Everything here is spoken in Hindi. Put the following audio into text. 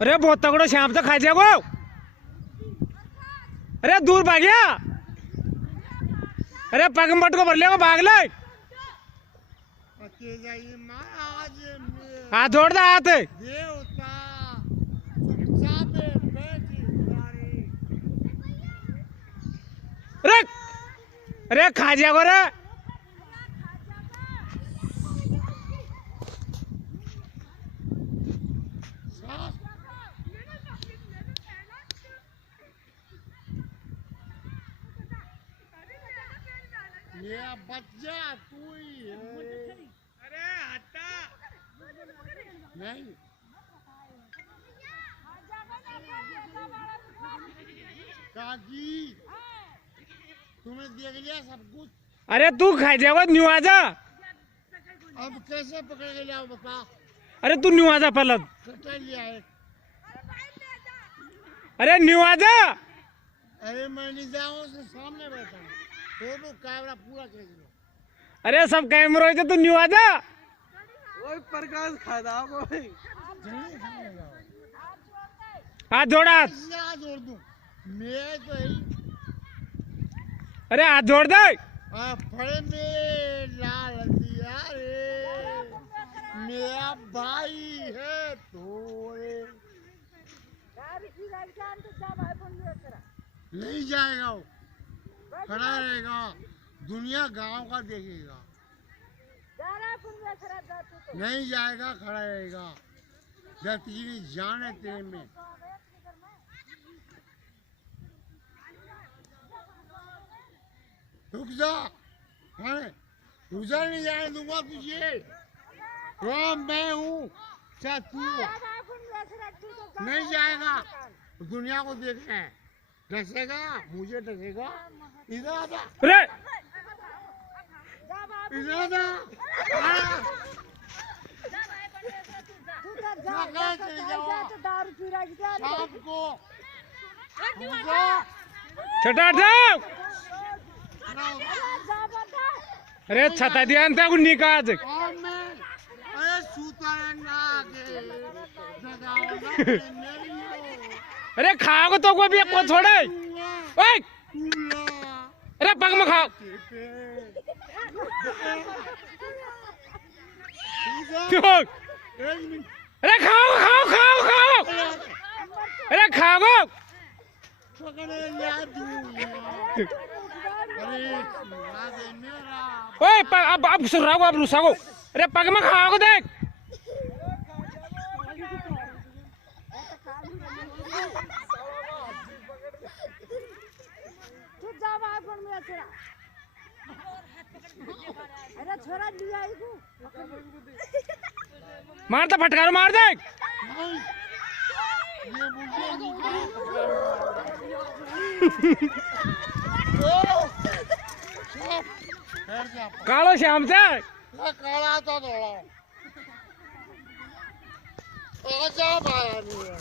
अरे बहुत तगड़ो शाम से खा जाओ। अरे दूर भाग गया। अरे पग मट को भर लिया भाग ले। हाथ जोड़ दे हाथ। अरे अरे खा जाओ रे। ये बच्चा तू ही है। अरे हटा नहीं काकी तुम्हें देख लिया सब कुछ। अरे तू खा जाओ न्यू आजा। अब कैसे पकड़ के लिया बता। अरे तू न्यू आजा पहले। कटा लिया है। अरे न्यू आजा। अरे मैं नहीं जाऊँ से सामने बैठा हूँ। फोटो कैमरा पूरा खींच लो। अरे सब कैमरा है तू न्यू आजा। ओए प्रकाश खादा कोई हाथ जोड़ हाथ। जोड़ दूं मैं तो ही। अरे हाथ जोड़ दे। फड़े में लाल दिया रे मेरा भाई है तोरे। नहीं जाएगा वो, खड़ा रहेगा। दुनिया गांव का देखेगा। नहीं जाएगा, खड़ा रहेगा। जब तेरी जान है तेरे में। रुक जा, रुक जा, नहीं जाने दूंगा तुझे। मैं हूँ चाहे तू हो। नहीं जाएगा, दुनिया को देखना है। डसेगा, मुझे डसेगा। इधर आ जा। अरे इधर आ जा। शाम को छटा ठाव। अरे छता दिया अंता गुन्नी का आज। अरे सूता ना आगे अरे खाओगे तो कोई भी को छोड़े। ओए अरे पग में खाओ। अरे खाओ खाओ खाओ खाओ। अरे खाओ। ओए अब सुन रहा हूँ अब रुसा को। अरे पग में खाओगे देख। अरे छोरा लिया मार तो फटकारो मार दे। कालो श्याम से काला तो थोड़ा आजा बाहर नहीं है।